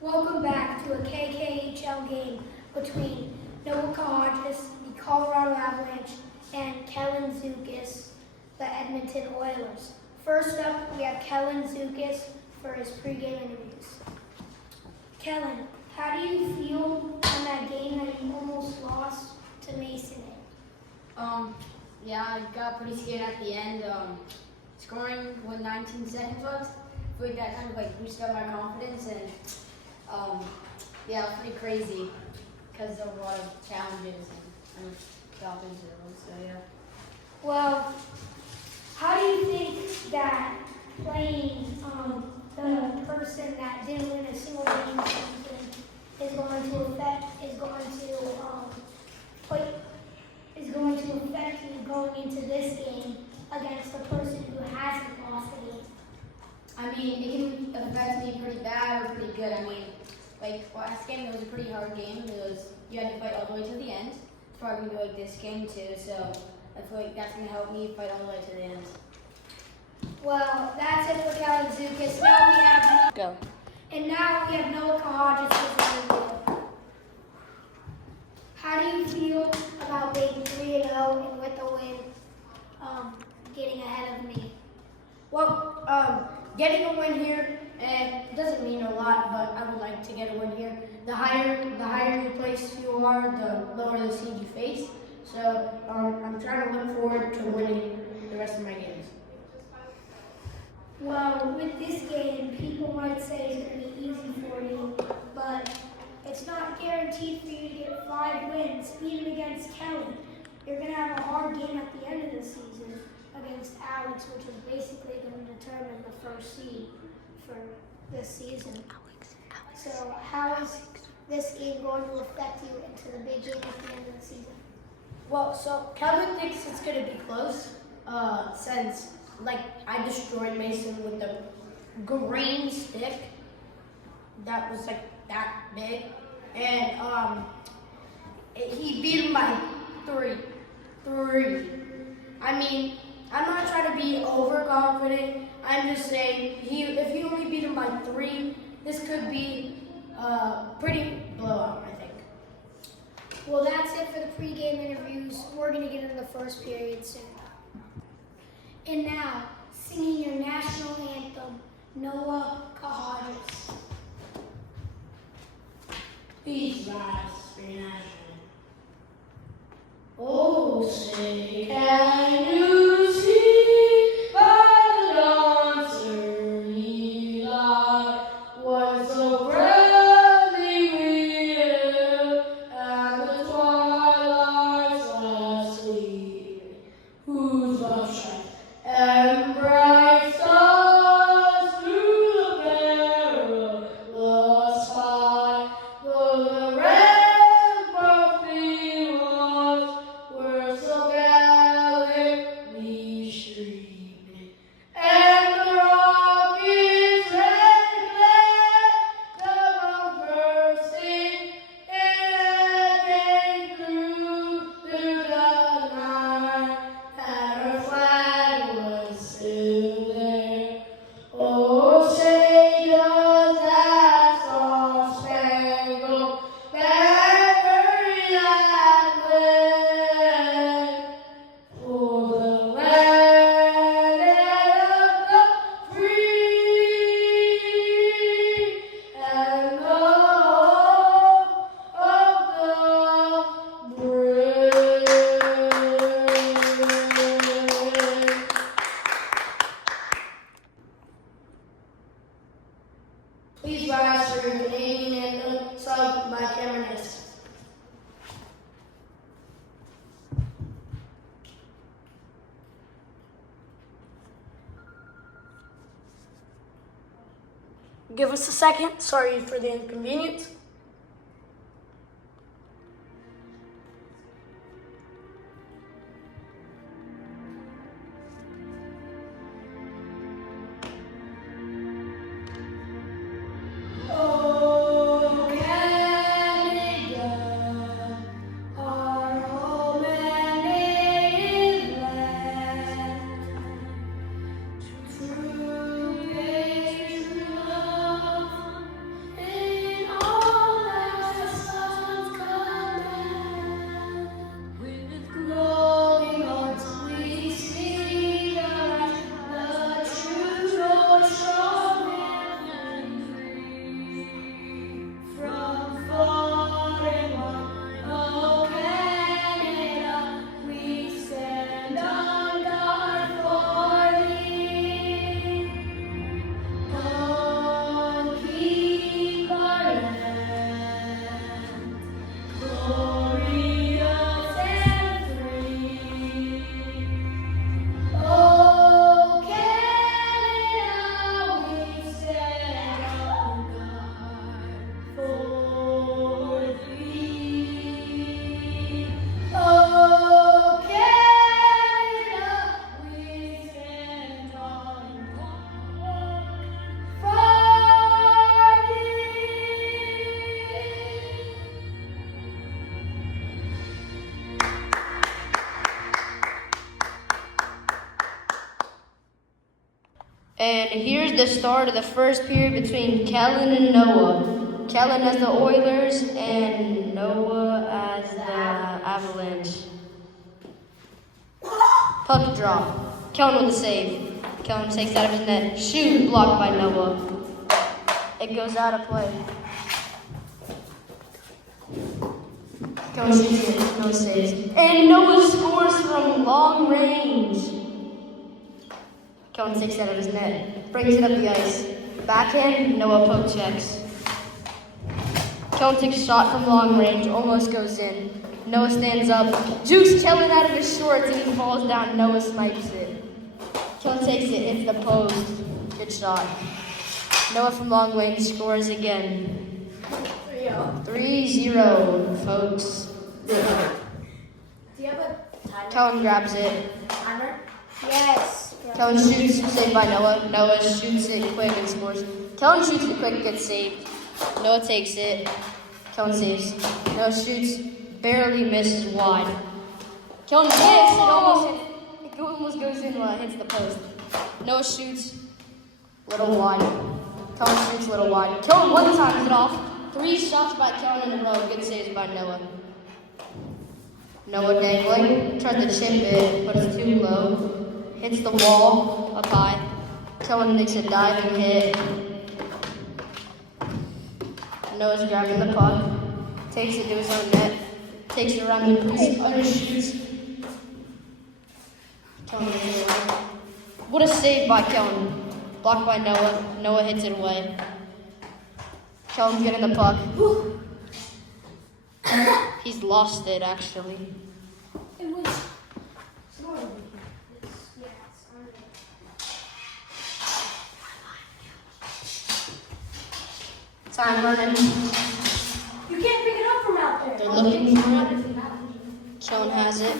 Welcome back to a Kkhl game between Noah Kahajas, the Colorado Avalanche, and Kellen zukuis, the Edmonton Oilers. First up, we have Kellen zukuis for his pregame interviews. Kellen, how do you feel on that game that you almost lost to Mason? Yeah, I got pretty scared at the end. Scoring with 19 seconds left, I feel like that kind of boosted up my confidence, and yeah, it was pretty crazy because of a lot of challenges and dolphins. So yeah. Well, how do you think that playing the person that didn't win a single game is going to affect you going into this game against the person who hasn't lost the game? I mean, it can affect me pretty bad or pretty good. I mean, last game, it was a pretty hard game. You had to fight all the way to the end. It's probably going to be like this game too, so I feel like that's going to help me fight all the way to the end. Well, that's it for Kellen zukuis. Now we have Go. And now we have Noah Kahajas with the review. How do you feel about being 3-0 and with a win, getting ahead of me? Well, getting a win here, it doesn't mean a lot, but I would like to get a win here. The higher you place you are, the lower the seed you face. So I'm trying to look forward to winning the rest of my games. Well, with this game, people might say it's going to be easy for you, but it's not guaranteed for you to get 5 wins, even against Kellen. You're going to have a hard game at the end of the season against Alex, which is basically going to determine the first seed for this season. So how is this game going to affect you into the big game at the end of the season? Well, so Kellen thinks it's going to be close, since I destroyed Mason with the green stick that was that big, and he beat him by three. I mean, I'm not trying to be overconfident. I'm just saying if he only beat him by 3, this could be pretty blowout, I think. Well, that's it for the pregame interviews. We're going to get into the first period soon. And now, singing your national anthem, Noah Kahajas. Please rise for your national. Oh, say, can you see by the dawn's early light what so proudly we hailed at the twilight's last gleaming, whose love shines and bright stars through the perilous fight, though the ramparts beyond were so gallantly streaming, and the rockets red glare above bursting in came through the night, and her flag was still there. Oh, say does that star-spangled banner yet wave for the land of the free and the hope of the brave? Please rise for your Canadian anthem sung by Kellen. Give us a second. Sorry for the inconvenience. Oh, Canada, our home and native land, true patriot love. And here's the start of the first period between Kellen and Noah. Kellen as the Oilers and Noah as the Avalanche. Puck drop. Kellen with the save. Kellen takes out of his net. Shoot, blocked by Noah. It goes out of play. Kellen shoots it. No saves. And Noah scores from long range. Kellen takes it out of his net. Brings it up the ice. Backhand, Noah poke checks. Kellen takes a shot from long range. Almost goes in. Noah stands up. Jukes Kellen out of his shorts and he falls down. Noah snipes it. Kellen takes it. Hits the post. Good shot. Noah from long range scores again. 3-0, folks. Do you have a timer? Kellen grabs it. Timer? Yes. Kellen shoots, saved by Noah. Noah shoots it quick and scores. Kellen shoots it quick and gets saved. Noah takes it. Kellen saves. Noah shoots, barely misses wide. Kellen hits, it almost goes in while it hits the post. Noah shoots, little wide. Kellen shoots, little wide. Kellen one times it off. 3 shots by Kellen in a row. Good saves by Noah. Noah dangling, tries to chip it, but it's too low. Hits the wall, up high. Kellen makes a diving hit. Noah's grabbing the puck. Takes it to his own net. Takes it around the crease. Undershoots. Kellen hits it away. What a save by Kellen. Blocked by Noah. Noah hits it away. Kellen's getting the puck. He's lost it, actually. It was. Time running. You can't pick it up from out there. They're looking for it. Kellen has it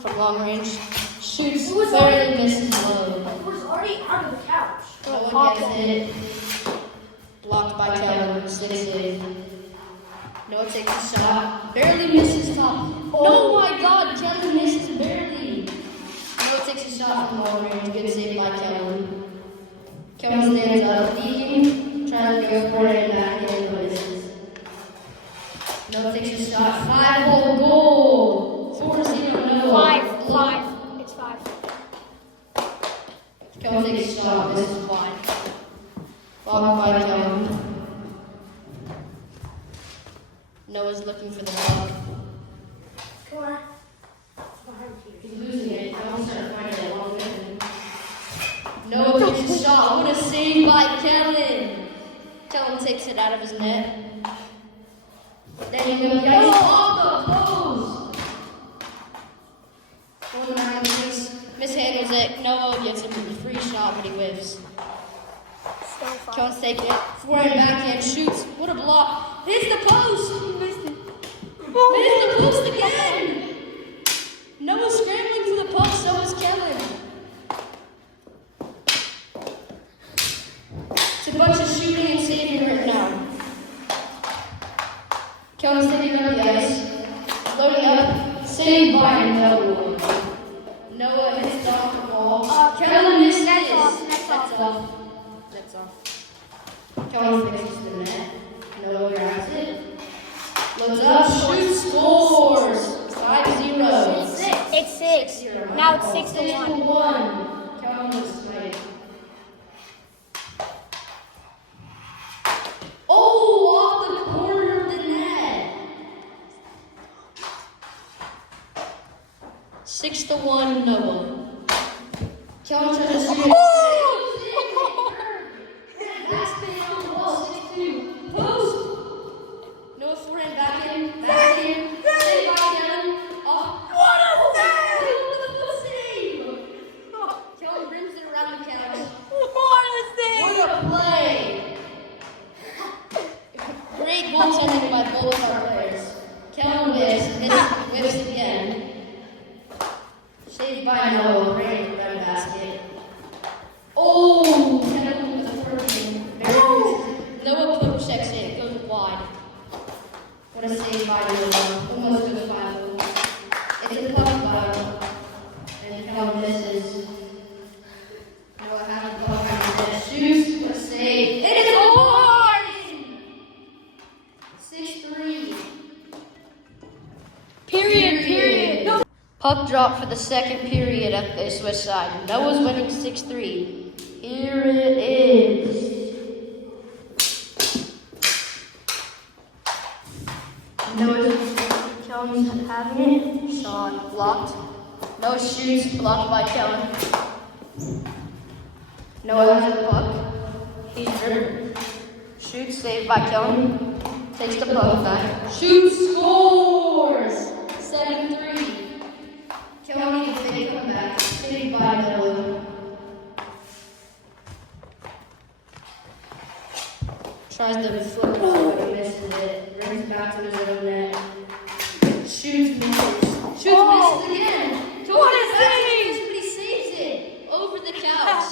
from long range. Shoots, barely misses low. It was already under the couch. No one gets it. Blocked by Kellen. Slick save. Noah takes a shot. Barely misses top. Oh my god, Kellen misses barely. Noah takes a shot from long range. Good save by Kellen. Kellen stands up, leading. Tries to go for it and backhand, but misses. Noah takes a shot. 5-hole goal. 4-0 Noah. 5. It's 5. Kellen takes a shot. This is wide. Blocked by Kellen. Noah's looking for the puck. Come on. He's losing it. Kellen's trying to find it along with him. Noah takes a shot. What a save by Kellen. Kellen takes it out of his net. Then you go, yes, off the post. Going around the crease, mishandles it. Noah gets a free shot, but he whiffs. Still 5. Kellen's taking it. Forehand, backhand, shoots. What a block. Hits the post. He missed it. Missed the post again. Noah's scrambling for the puck, so is Kellen. It's a bunch of shooting and saving right now. Kellen's taking on the ice. Loading up. Saved by Noah. Noah hits it off the wall. Kellen misses. That's That's off. That's off. Kellen fixes the net. Noah grabs it. Loads up. Shoots. Scores. 5-0. It's 6. Now it's 6-1. 6-1. Kellen looks great. Oh, off the corner of the net. 6-1 Noah. Kellen tries to shoot it. Backspin on the wall. 6-2. Post. Noah forehand backhand. Backhand. Save by Kellen. Off. What a save! Kellen rims it around the couch. What a play! Great goaltending by both our players. Kellen whiffs again. Saved by Noah, right red basket. Oh, Kellen with a hurricane. Noah poke checks it, goes wide. What a save by Noah. Almost to the 5-0. It's a puck battle. And Kellen misses. Noah has a puck on his Puck drop for the second period at the Swiss side. Noah's winning 6-3. Here it is. Kellen's having it. Shot blocked. Noah shoots, blocked by Kellen. Noah has the puck. He's driven. Shoots, saved by Kellen. Takes the puck back. Shoots, scores! 7-3. Kellen needs a big comeback. Saved by Noah. Tries to flip it, but misses it. Brings it back to his own net. Shoots, misses. Shoots, misses again. What a save! But he saves it over the couch.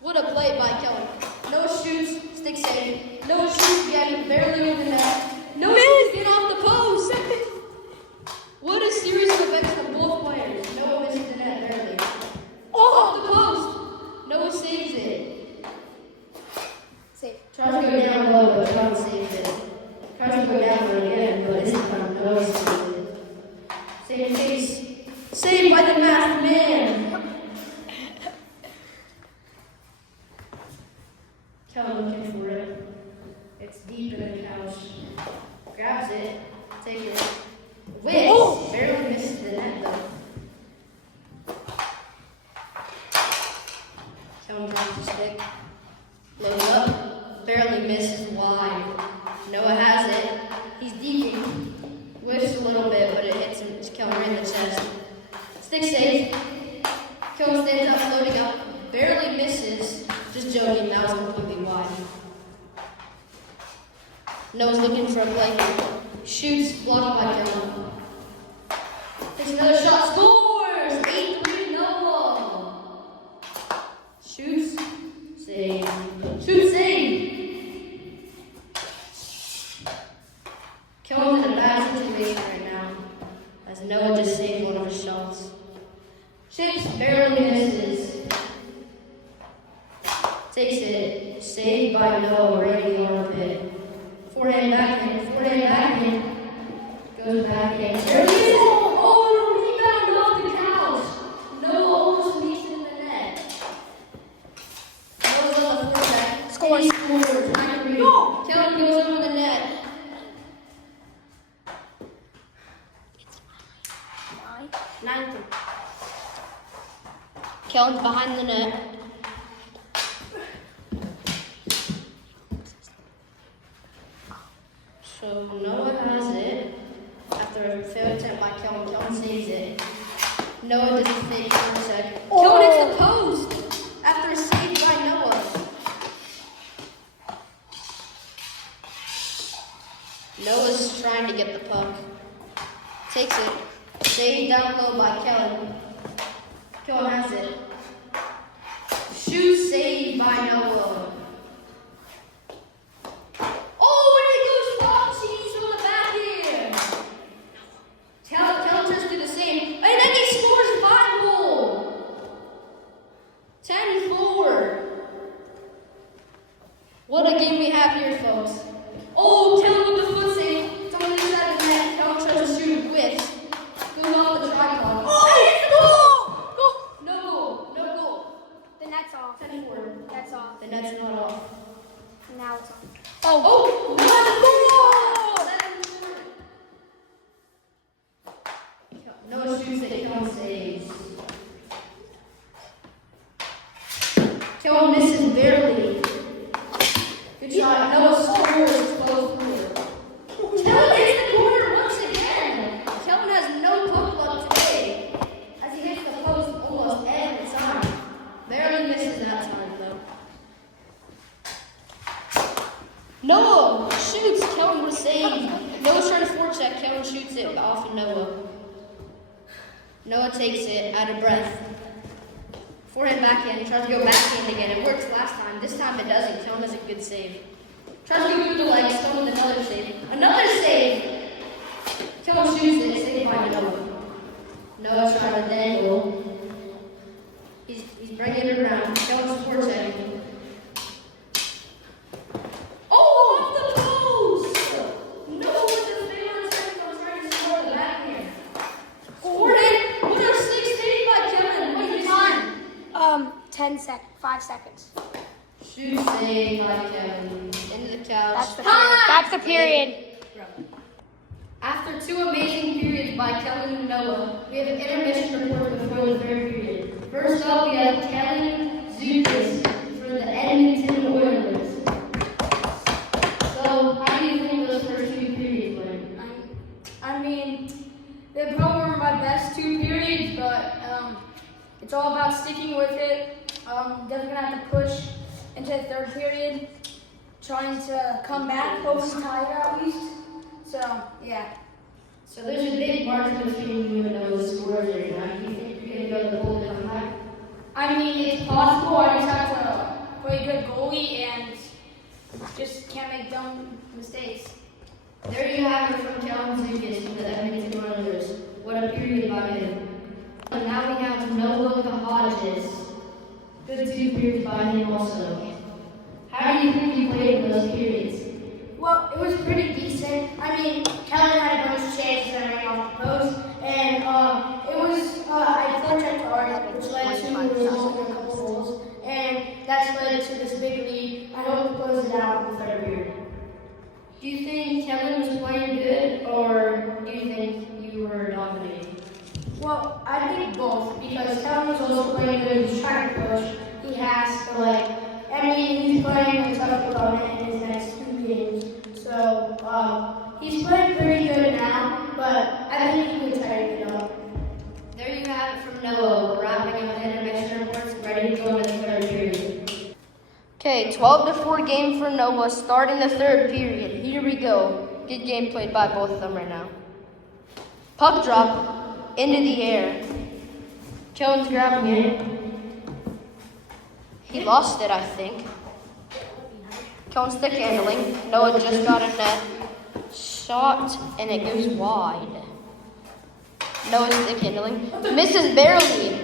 What a play by Kellen. No shoots, stick save. No shoots again, barely over the net. No shoots, get off the post. What a series of events from both players. Noah misses the net barely. Off the post. Noah saves it. Save. Tries to go down low, but Kellen saves it. Tries to go down low again, but this time Noah saves it. Save case. Saved by the masked man. Kellen looking for it. It's deep in the couch. Grabs it. Takes it. Whips. Barely misses the net though. Kellen grabs the stick. Loads up. Barely misses wide. Noah has it. He's deeping. Whiffs a little bit, but it hits him. It's Kellen in the chest. Stick save. Kellen stands up, floating up. Barely misses. Just joking, that was completely wide. Noah's looking for a play. Shoots, blocked by Kellen. Takes another shot, scores! 8-3 Noah. Shoots, save. Shoots, save. Kellen's in a bad situation right now, as Noah just saved one of his shots. Chips barely misses. Takes it, saved by Noah, right in the armpit. Forehand back in. Goes back in. There he is! Oh, rebound off the couch. Noah almost leaves it in the net. Noah's on the foreback. Scores. Go! Kellen goes over the net. 9-3. Kellen's behind the net. So Noah has it. After a failed attempt by Kellen, Kellen saves it. Noah doesn't think for a sec. Kellen hits the post after a save by Noah. Noah's trying to get the puck. Takes it. Saved down low by Kellen. Kellen has it. Shoot saved by Noah. Kellen tries to do the same, and then he scores 5-goal. 10-4. What a game we have here, folks. Oh, Kellen with the foot save. It's on the other side of the net. Kellen tries to shoot whiffs. Goes off the tripod. Oh, No goal. No goal. the net's off. 10-4. That's off. The net's not off. Now it's on. Oh, what a goal! No shoots that Kellen saves. Kellen misses barely. Good shot. Noah scores 12-4. Kellen hits the corner once again. Kellen has no puck luck today, as he hits the post almost every time. Barely misses that time though. Noah shoots. Kellen was saved. Noah's trying to forecheck. Kellen shoots it off of Noah. Noah takes it out of breath. Forehand backhand, tries to go backhand again. It works last time. This time it doesn't. Kellen has a good save. Tries to go through the legs. Kellen with another save. Another save! Kellen shoots it. Saved by Noah. Noah's trying to dangle. He's bringing it around. Kellen's forechecking. Oh, off the post! Noah with the favorite attempt on trying to score the backhand. Scored it! 5 seconds. Shoot save by Kellen. Into the couch. That's the period. That's the period. After 2 amazing periods by Kellen and Noah, we have an intermission report before the 3rd period. First up, we have Kellen zukuis for the Edmonton Oilers. So, how do you think those first 2 periods went? I mean, they probably were my best 2 periods, but it's all about sticking with it. Definitely gonna have to push into the 3rd period, trying to come back, hopefully tie it at least. So, yeah. So there's a big margin between you and Noah's scores right now. Do you think you're going to go to the goal and come back? I mean, it's possible. I just have to play a good goalie and just can't make dumb mistakes. There you have it from Kellen zukuis from the Edmonton Oilers. What a period by him. And now we have Noah Kahajas. Good 2 periods by him also. How do you think you played in those periods? Well, it was pretty decent. I mean, Kellen had a bunch of chances and I ran off the post, and it was I forechecked hard, which led to a couple goals, and that's led to this big lead. I hope to close it out in the 3rd period. Do you think Kellen was playing good, or do you think you were dominating? Well, I think both, because Kellen was also playing good. He's trying to push. He has to, he's playing a tough opponent in his next 2 games. So, he's playing pretty good now, but I think he can tighten it up. There you have it from Noah, wrapping up the intermission reports, ready to go into the 3rd period. Okay, 12-4 game for Noah, starting the 3rd period. Here we go. Good game played by both of them right now. Puck drop into the air. Kellen's grabbing it. He lost it, I think. Kellen's stick handling. Noah just got a net. Shot, and it goes wide. Noah's stick handling. Misses barely.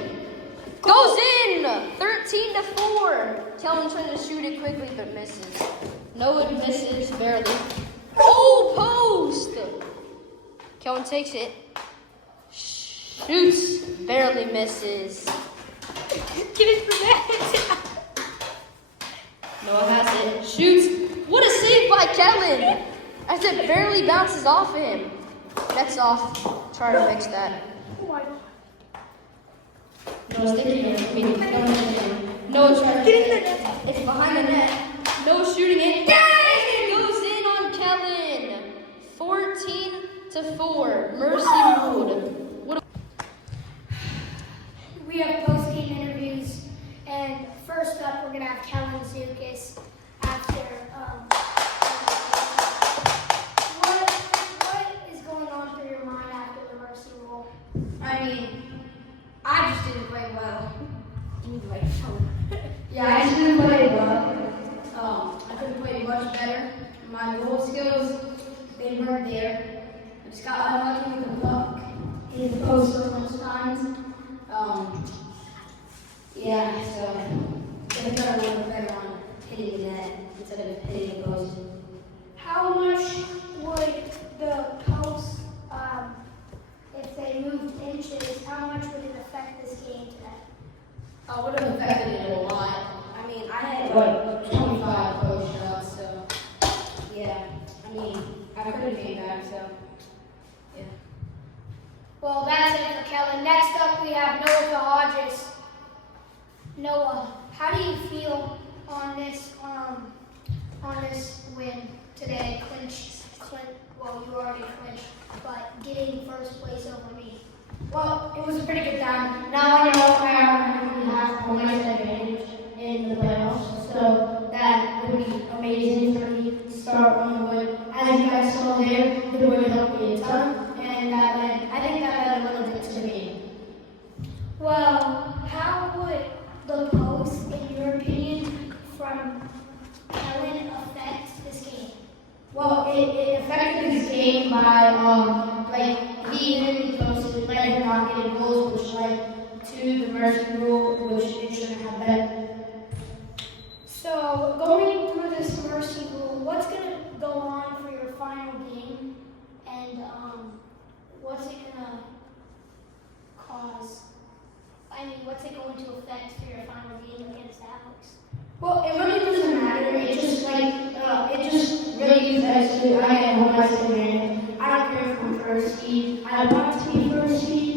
Goes in! 13-4. Kellen trying to shoot it quickly, but misses. Noah misses barely. Oh, post! Kellen takes it. Shoots. Barely misses. Get it for that. Noah has it. Shoots. What a save by Kellen! As it barely bounces off of him. That's off. Try to fix that. Noah's thinking it. Noah's trying to get it. It's behind the net. Noah's shooting it. It goes in on Kellen. 14-4. Mercy ruled. We have post-game interviews, and first up, we're going to have Kellen zukuis after. What is going on through your mind after the mercy rule? I mean, I just didn't play well. Yeah, I just didn't play well. I could have played much better. My goal skills, they weren't there. I just got unlucky with the puck in the post so much times. Yeah, so I got a little better on hitting the net instead of hitting the post. How much would the post, if they moved inches, how much would it affect this game today? I would have affected it a lot. I mean, I had like 25 post shots, so yeah. I mean, I could have came back, so yeah. Well, that's it for Kellen. Next up, we have Noah Kahajas. Noah, how do you feel on this win today? Well, you already clinched, but getting first place over me. Well, it was a pretty good time. Now I know how to have home ice advantage in the playoffs, so that would be amazing for me to start on the wood. As you guys saw there, the wood helped me a ton, and I think that led a little bit to the game. Well, how would the post, in your opinion, from Kellen affect this game? Well, it affected this game by he didn't post it, led him not getting goals, which led to the mercy rule, which it shouldn't have been. So, going through this mercy rule, what's going to go on for your final game, and what's it going to cause? I mean, what's it going to affect for your final game against Alex? Well, it really doesn't matter. It just it just really affects me. I get home, I sit there. I don't care if I'm first seed. I want to be first seed.